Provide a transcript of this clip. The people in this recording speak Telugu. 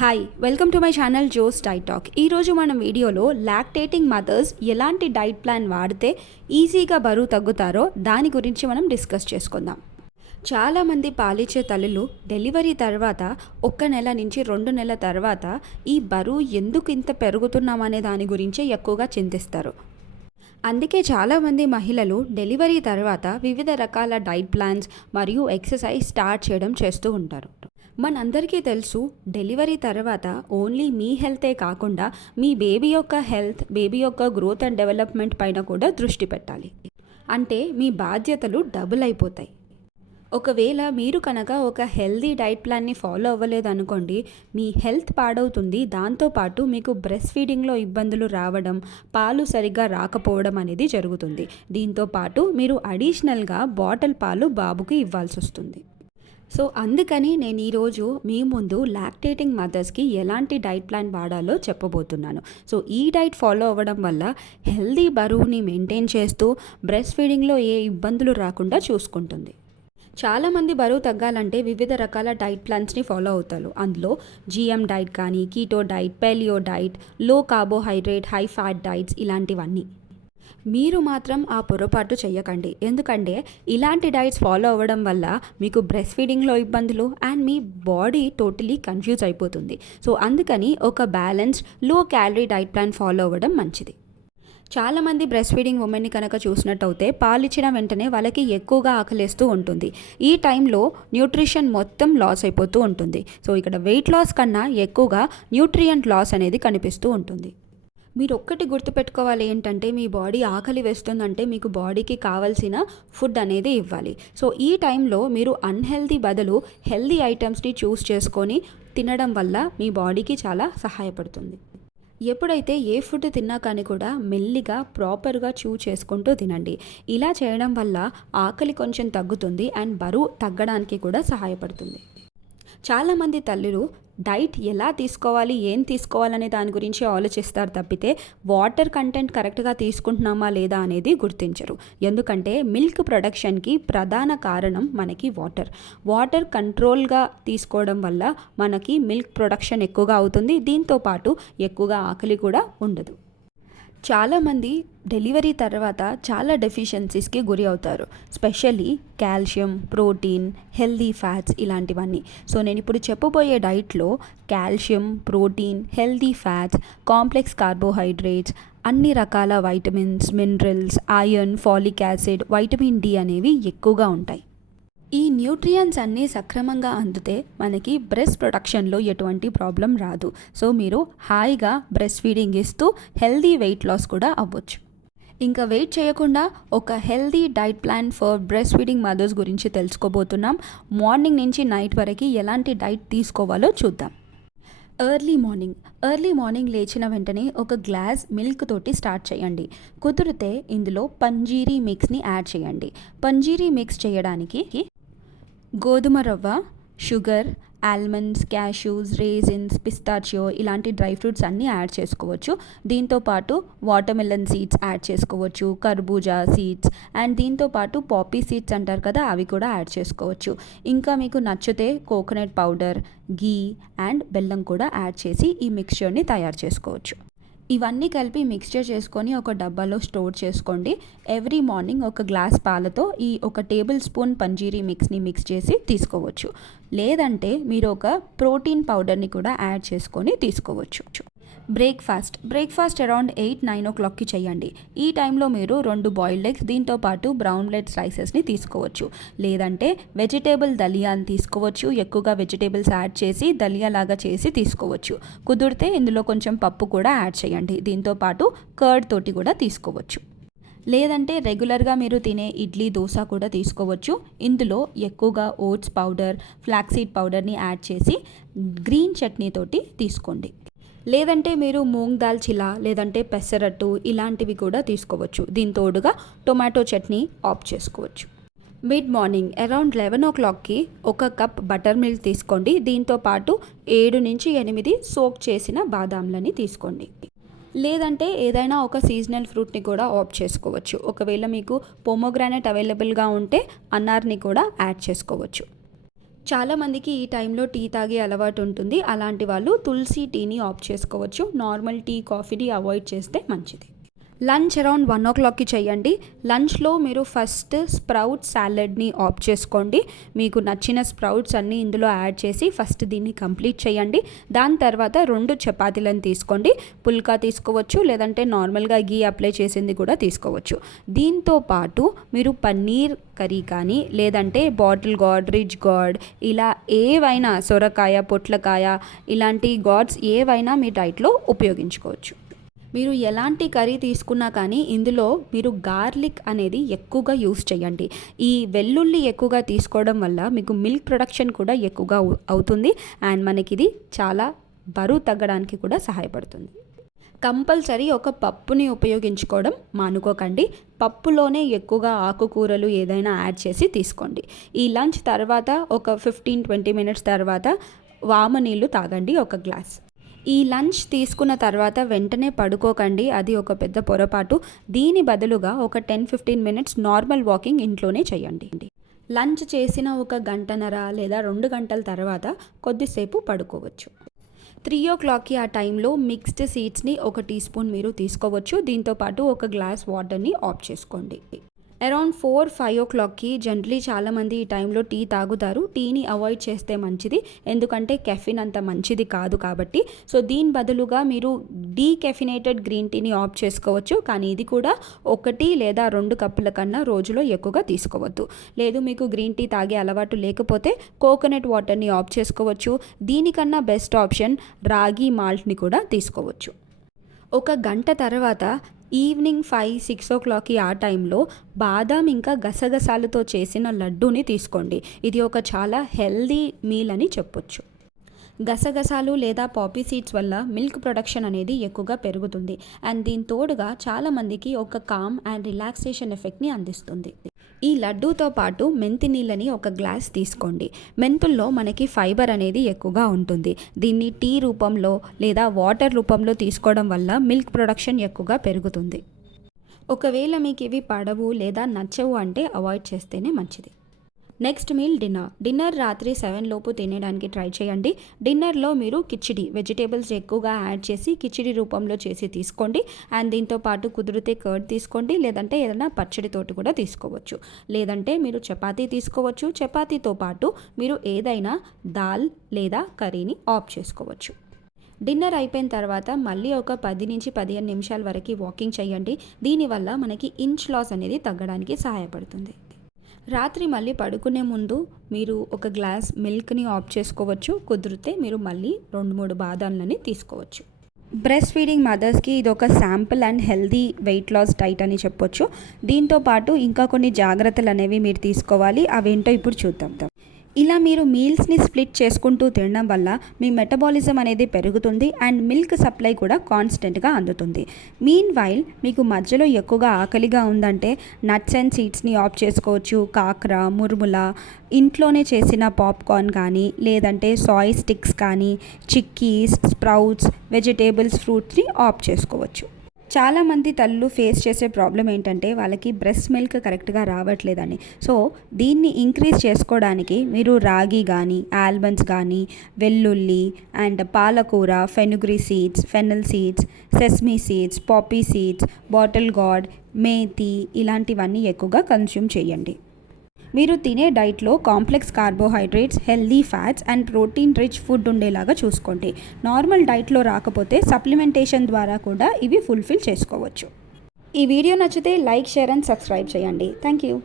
Hi welcome to my channel Jose diet talk ఈరోజు మనం వీడియోలో లాక్టేటింగ్ మదర్స్ ఎలాంటి డైట్ ప్లాన్ వాడితే ఈజీగా బరువు తగ్గుతారో దాని గురించి మనం డిస్కస్ చేసుకుందాం. చాలామంది పాలిచ్చే తల్లులు డెలివరీ తర్వాత ఒక్క నెల నుంచి రెండు నెలల తర్వాత ఈ బరువు ఎందుకు ఇంత పెరుగుతున్నామనే దాని గురించే ఎక్కువగా చింతిస్తారు. అందుకే చాలామంది మహిళలు డెలివరీ తర్వాత వివిధ రకాల డైట్ ప్లాన్స్ మరియు ఎక్సర్సైజ్ స్టార్ట్ చేయడం చేస్తూ ఉంటారు. మనందరికీ తెలుసు డెలివరీ తర్వాత ఓన్లీ మీ హెల్తే కాకుండా మీ బేబీ యొక్క హెల్త్ బేబీ యొక్క గ్రోత్ అండ్ డెవలప్మెంట్ పైన కూడా దృష్టి పెట్టాలి. అంటే మీ బాధ్యతలు డబుల్ అయిపోతాయి. ఒకవేళ మీరు కనుక ఒక హెల్దీ డైట్ ప్లాన్ని ఫాలో అవ్వలేదు అనుకోండి మీ హెల్త్ పాడవుతుంది. దాంతోపాటు మీకు బ్రెస్ట్ ఫీడింగ్లో ఇబ్బందులు రావడం పాలు సరిగ్గా రాకపోవడం అనేది జరుగుతుంది. దీంతో పాటు మీరు అడిషనల్గా బాటిల్ పాలు బాబుకి ఇవ్వాల్సి వస్తుంది సో అందుకని నేను ఈరోజు మీ ముందు లాక్టేటింగ్ మదర్స్కి ఎలాంటి డైట్ ప్లాన్ వాడాలో చెప్పబోతున్నాను. సో ఈ డైట్ ఫాలో అవ్వడం వల్ల హెల్దీ బరువుని మెయింటైన్ చేస్తూ బ్రెస్ట్ ఫీడింగ్లో ఏ ఇబ్బందులు రాకుండా చూసుకుంటుంది. చాలామంది బరువు తగ్గాలంటే వివిధ రకాల డైట్ ప్లాన్స్ని ఫాలో అవుతారు. అందులో జిఎం డైట్ కానీ కీటో డైట్ పెలియో డైట్లో కార్బోహైడ్రేట్ హై ఫ్యాట్ డైట్స్ ఇలాంటివన్నీ. మీరు మాత్రం ఆ పొరపాటు చేయకండి ఎందుకంటే ఇలాంటి డైట్స్ ఫాలో అవ్వడం వల్ల మీకు బ్రెస్ట్ ఫీడింగ్లో ఇబ్బందులు అండ్ మీ బాడీ టోటలీ కన్ఫ్యూజ్ అయిపోతుంది. సో అందుకని ఒక బ్యాలెన్స్డ్లో క్యాలరీ డైట్ ప్లాన్ ఫాలో అవ్వడం మంచిది. చాలామంది బ్రెస్ట్ ఫీడింగ్ ఉమెన్ని కనుక చూసినట్టయితే పాలిచ్చిన వెంటనే వాళ్ళకి ఎక్కువగా ఆకలేస్తూ ఉంటుంది. ఈ టైంలో న్యూట్రిషన్ మొత్తం లాస్ అయిపోతూ ఉంటుంది. సో ఇక్కడ వెయిట్ లాస్ కన్నా ఎక్కువగా న్యూట్రియంట్ లాస్ అనేది కనిపిస్తూ ఉంటుంది. మీరు ఒక్కటి గుర్తుపెట్టుకోవాలి ఏంటంటే మీ బాడీ ఆకలి వేస్తుందంటే మీకు బాడీకి కావాల్సిన ఫుడ్ అనేది ఇవ్వాలి. సో ఈ టైంలో మీరు అన్హెల్దీ బదులు హెల్దీ ఐటమ్స్ని చూస్ చేసుకొని తినడం వల్ల మీ బాడీకి చాలా సహాయపడుతుంది. ఎప్పుడైతే ఏ ఫుడ్ తిన్నా కానీ కూడా మెల్లిగా ప్రాపర్గా చూ చేసుకుంటూ తినండి. ఇలా చేయడం వల్ల ఆకలి కొంచెం తగ్గుతుంది అండ్ బరువు తగ్గడానికి కూడా సహాయపడుతుంది. చాలామంది తల్లులు డైట్ ఎలా తీసుకోవాలి ఏం తీసుకోవాలనే దాని గురించి ఆలోచిస్తారు తప్పితే వాటర్ కంటెంట్ కరెక్ట్గా తీసుకుంటున్నామా లేదా అనేది గుర్తించరు. ఎందుకంటే మిల్క్ ప్రొడక్షన్కి ప్రధాన కారణం మనకి వాటర్. వాటర్ కంట్రోల్గా తీసుకోవడం వల్ల మనకి మిల్క్ ప్రొడక్షన్ ఎక్కువగా అవుతుంది. దీంతో పాటు ఎక్కువగా ఆకలి కూడా ఉండదు. చాలామంది డెలివరీ తర్వాత చాలా డెఫిషియన్సీస్కి గురి అవుతారు. Specially calcium protein healthy fats ఇలాంటివన్నీ. సో నేను ఇప్పుడు చెప్పబోయే డైట్లో calcium protein healthy fats complex carbohydrates అన్ని రకాల vitamins minerals iron folic acid vitamin D అనేవి ఎక్కువగా ఉంటాయి. ఈ న్యూట్రియన్స్ అన్నీ సక్రమంగా అందితే మనకి బ్రెస్ట్ ప్రొడక్షన్లో ఎటువంటి ప్రాబ్లం రాదు. సో మీరు హాయిగా బ్రెస్ట్ ఫీడింగ్ ఇస్తూ హెల్దీ వెయిట్ లాస్ కూడా అవ్వచ్చు. ఇంకా వెయిట్ చేయకుండా ఒక healthy diet plan for breast feeding mothers గురించి తెలుసుకోబోతున్నాం. మార్నింగ్ నుంచి నైట్ వరకు ఎలాంటి డైట్ తీసుకోవాలో చూద్దాం. Early morning. ఎర్లీ మార్నింగ్ లేచిన వెంటనే ఒక గ్లాస్ మిల్క్ తోటి స్టార్ట్ చేయండి. కుదిరితే ఇందులో పంజీరీ మిక్స్ని యాడ్ చేయండి. పంజీరీ మిక్స్ చేయడానికి గోధుమ రవ్వ sugar almonds cashews raisins pistachio ఇలాంటి డ్రై ఫ్రూట్స్ అన్నీ యాడ్ చేసుకోవచ్చు. దీంతో పాటు వాటర్మెలన్ సీడ్స్ యాడ్ చేసుకోవచ్చు కర్బూజా సీడ్స్ అండ్ దీంతో పాటు పాపీ సీడ్స్ అంటారు కదా అవి కూడా యాడ్ చేసుకోవచ్చు. ఇంకా మీకు నచ్చితే కోకోనట్ పౌడర్ గీ అండ్ బెల్లం కూడా యాడ్ చేసి ఈ మిక్స్చర్ని తయారు చేసుకోవచ్చు. ఇవన్నీ కలిపి మిక్స్చర్ చేసుకొని ఒక డబ్బాలో స్టోర్ చేసుకోండి. ఎవ్రీ మార్నింగ్ ఒక గ్లాస్ పాలతో ఈ ఒక టేబుల్ స్పూన్ పంజీరీ మిక్స్ని మిక్స్ చేసి తీసుకోవచ్చు. లేదంటే మీరు ఒక ప్రోటీన్ పౌడర్ని కూడా యాడ్ చేసుకొని తీసుకోవచ్చు. Breakfast. Breakfast around eight nine ఓ క్లాక్కి చేయండి. ఈ టైంలో మీరు రెండు బాయిల్డ్ ఎగ్స్ దీంతో పాటు బ్రౌన్ బ్రెడ్ స్లైసెస్ని తీసుకోవచ్చు. లేదంటే వెజిటేబుల్ దలియాని తీసుకోవచ్చు. ఎక్కువగా వెజిటేబుల్స్ యాడ్ చేసి దలియా లాగా చేసి తీసుకోవచ్చు. కుదిరితే ఇందులో కొంచెం పప్పు కూడా యాడ్ చేయండి. దీంతో పాటు కర్డ్ తోటి కూడా తీసుకోవచ్చు. లేదంటే రెగ్యులర్గా మీరు తినే ఇడ్లీ దోశ కూడా తీసుకోవచ్చు. ఇందులో ఎక్కువగా ఓట్స్ పౌడర్ ఫ్లాక్సీడ్ పౌడర్ని యాడ్ చేసి గ్రీన్ చట్నీతోటి తీసుకోండి. లేదంటే మీరు మూంగ్ దాల్ చిలా లేదంటే పెసరట్టు ఇలాంటివి కూడా తీసుకోవచ్చు. దీని తోడుగా టొమాటో చట్నీ ఆఫ్ చేసుకోవచ్చు. మిడ్ మార్నింగ్ అరౌండ్ లెవెన్ ఓ క్లాక్కి ఒక కప్ బటర్ మిల్క్ తీసుకోండి. దీంతో పాటు ఏడు నుంచి ఎనిమిది సోక్ చేసిన బాదాంలని తీసుకోండి. లేదంటే ఏదైనా ఒక సీజనల్ ఫ్రూట్ని కూడా ఆఫ్ చేసుకోవచ్చు. ఒకవేళ మీకు పొమోగ్రానైట్ అవైలబుల్గా ఉంటే అన్నార్ని కూడా యాడ్ చేసుకోవచ్చు. చాలామందికి ఈ టైంలో టీ తాగే అలవాటు ఉంటుంది. అలాంటి వాళ్ళు తులసి టీని ఆఫ్ చేసుకోవచ్చు. నార్మల్ టీ కాఫీని అవాయిడ్ చేస్తే మంచిది. లంచ్ అరౌండ్ వన్ ఓ క్లాక్కి చేయండి. లంచ్లో మీరు ఫస్ట్ స్ప్రౌట్ సాలెడ్ని ఆఫ్ చేసుకోండి. మీకు నచ్చిన స్ప్రౌట్స్ అన్నీ ఇందులో యాడ్ చేసి ఫస్ట్ దీన్ని కంప్లీట్ చేయండి. దాని తర్వాత రెండు చపాతీలను తీసుకోండి. పుల్కా తీసుకోవచ్చు లేదంటే నార్మల్గా గీ అప్లై చేసింది కూడా తీసుకోవచ్చు. దీంతో పాటు మీరు పన్నీర్ కర్రీ కానీ లేదంటే బాటిల్ గాడ్ రిచ్ గాడ్ ఇలా ఏవైనా సొరకాయ పొట్లకాయ ఇలాంటి గాడ్స్ ఏవైనా మీ డైట్లో ఉపయోగించుకోవచ్చు. మీరు ఎలాంటి కర్రీ తీసుకున్నా కానీ ఇందులో మీరు గార్లిక్ అనేది ఎక్కువగా యూస్ చేయండి. ఈ వెల్లుల్లి ఎక్కువగా తీసుకోవడం వల్ల మీకు మిల్క్ ప్రొడక్షన్ కూడా ఎక్కువగా అవుతుంది. అండ్ మనకి ఇది చాలా బరువు తగ్గడానికి కూడా సహాయపడుతుంది. కంపల్సరీ ఒక పప్పుని ఉపయోగించుకోవడం మానుకోకండి. పప్పులోనే ఎక్కువగా ఆకుకూరలు ఏదైనా యాడ్ చేసి తీసుకోండి. ఈ లంచ్ తర్వాత ఒక ఫిఫ్టీన్ ట్వంటీ మినిట్స్ తర్వాత వామ నీళ్ళు తాగండి ఒక గ్లాస్. ఈ లంచ్ తీసుకున్న తర్వాత వెంటనే పడుకోకండి. అది ఒక పెద్ద పొరపాటు. దీని బదులుగా ఒక ten fifteen minutes normal walking ఇంట్లోనే చేయండి. లంచ్ చేసిన ఒక గంటన్నర లేదా రెండు గంటల తర్వాత కొద్దిసేపు పడుకోవచ్చు. త్రీ ఓ క్లాక్కి ఆ టైంలో మిక్స్డ్ సీడ్స్ని ఒక టీ స్పూన్ మీరు తీసుకోవచ్చు. దీంతో పాటు ఒక గ్లాస్ వాటర్ని ఆఫ్ చేసుకోండి. అరౌండ్ ఫోర్ ఫైవ్ ఓ క్లాక్కి జనరలీ చాలామంది ఈ టైంలో టీ తాగుతారు. టీని అవాయిడ్ చేస్తే మంచిది. ఎందుకంటే కెఫిన్ అంత మంచిది కాదు కాబట్టి. సో దీని బదులుగా మీరు డీకెఫినేటెడ్ గ్రీన్ టీని ఆఫ్ చేసుకోవచ్చు. కానీ ఇది కూడా ఒకటి లేదా రెండు కప్పుల కన్నా రోజులో ఎక్కువగా తీసుకోవద్దు. లేదు మీకు గ్రీన్ టీ తాగే అలవాటు లేకపోతే కోకోనట్ వాటర్ని ఆఫ్ చేసుకోవచ్చు. దీనికన్నా బెస్ట్ ఆప్షన్ రాగి మాల్ట్ని కూడా తీసుకోవచ్చు. ఒక గంట తర్వాత ఈవినింగ్ ఫైవ్ సిక్స్ ఓ క్లాక్కి ఆ టైంలో బాదాం ఇంకా గసగసాలతో చేసిన లడ్డూని తీసుకోండి. ఇది ఒక చాలా హెల్దీ మీల్ అని చెప్పొచ్చు. గసగసాలు లేదా పాపీ సీడ్స్ వల్ల మిల్క్ ప్రొడక్షన్ అనేది ఎక్కువగా పెరుగుతుంది. అండ్ దీని తోడుగా చాలామందికి ఒక కామ్ అండ్ రిలాక్సేషన్ ఎఫెక్ట్ని అందిస్తుంది. ఈ లడ్డూతో పాటు మెంతి నీళ్ళని ఒక గ్లాస్ తీసుకోండి. మెంతుల్లో మనకి ఫైబర్ అనేది ఎక్కువగా ఉంటుంది. దీన్ని టీ రూపంలో లేదా వాటర్ రూపంలో తీసుకోవడం వల్ల మిల్క్ ప్రొడక్షన్ ఎక్కువగా పెరుగుతుంది. ఒకవేళ మీకు ఇవి పడవు లేదా నచ్చవు అంటే అవాయిడ్ చేస్తేనే మంచిది. నెక్స్ట్ మీల్ డిన్నర్ డిన్నర్ రాత్రి సెవెన్ లోపు తినడానికి ట్రై చేయండి. డిన్నర్లో మీరు కిచిడి వెజిటేబుల్స్ ఎక్కువగా యాడ్ చేసి కిచిడి రూపంలో చేసి తీసుకోండి. అండ్ దీంతో పాటు కుదిరితే కర్డ్ తీసుకోండి. లేదంటే ఏదైనా పచ్చడితోటి కూడా తీసుకోవచ్చు. లేదంటే మీరు చపాతీ తీసుకోవచ్చు. చపాతీతో పాటు మీరు ఏదైనా దాల్ లేదా కర్రీని ఆఫ్ చేసుకోవచ్చు. డిన్నర్ అయిపోయిన తర్వాత మళ్ళీ ఒక పది నుంచి పదిహేను నిమిషాల వరకు వాకింగ్ చేయండి. దీనివల్ల మనకి ఇంచ్ లాస్ అనేది తగ్గడానికి సహాయపడుతుంది. రాత్రి మళ్ళీ పడుకునే ముందు మీరు ఒక గ్లాస్ మిల్క్ని ఆఫ్ చేసుకోవచ్చు. కుదిరితే మీరు మళ్ళీ రెండు మూడు బాదాలని తీసుకోవచ్చు. బ్రెస్ట్ ఫీడింగ్ మదర్స్కి ఇది ఒక sample and healthy weight loss diet అని చెప్పొచ్చు. దీంతో పాటు ఇంకా కొన్ని జాగ్రత్తలు అనేవి మీరు తీసుకోవాలి. అవేంటో ఇప్పుడు చూద్దాం. ఇలా మీరు మీల్స్ని స్ప్లిట్ చేసుకుంటూ తినడం వల్ల మీ మెటబాలిజం అనేది పెరుగుతుంది అండ్ మిల్క్ సప్లై కూడా కాన్స్టెంట్గా అందుతుంది. మీన్ వైల్ మీకు మధ్యలో ఎక్కువగా ఆకలిగా ఉందంటే నట్స్ అండ్ సీడ్స్ని ఆఫ్ చేసుకోవచ్చు. కాకర మురుముల ఇంట్లోనే చేసిన పాప్కార్న్ కానీ లేదంటే సాయ్ స్టిక్స్ కానీ చిక్కీస్ స్ప్రౌట్స్ వెజిటేబుల్స్ ఫ్రూట్స్ని ఆఫ్ చేసుకోవచ్చు. చాలామంది తల్లు ఫేస్ చేసే ప్రాబ్లం ఏంటంటే వాళ్ళకి బ్రెస్ట్ మిల్క్ కరెక్ట్గా రావట్లేదని సో దీన్ని ఇంక్రీజ్ చేసుకోవడానికి మీరు రాగి కానీ ఆల్మండ్స్ కానీ వెల్లుల్లి అండ్ పాలకూర fenugreek seeds fennel seeds sesame seeds poppy seeds bottle gourd methi ఇలాంటివన్నీ ఎక్కువగా కన్స్యూమ్ చేయండి. మీరు తినే డైట్లో complex carbohydrates healthy fats and protein rich food ఉండేలాగా చూసుకోండి. నార్మల్ డైట్లో రాకపోతే సప్లిమెంటేషన్ ద్వారా కూడా ఇవి ఫుల్ఫిల్ చేసుకోవచ్చు. ఈ వీడియో నచ్చితే లైక్ షేర్ అండ్ సబ్స్క్రైబ్ చేయండి. Thank you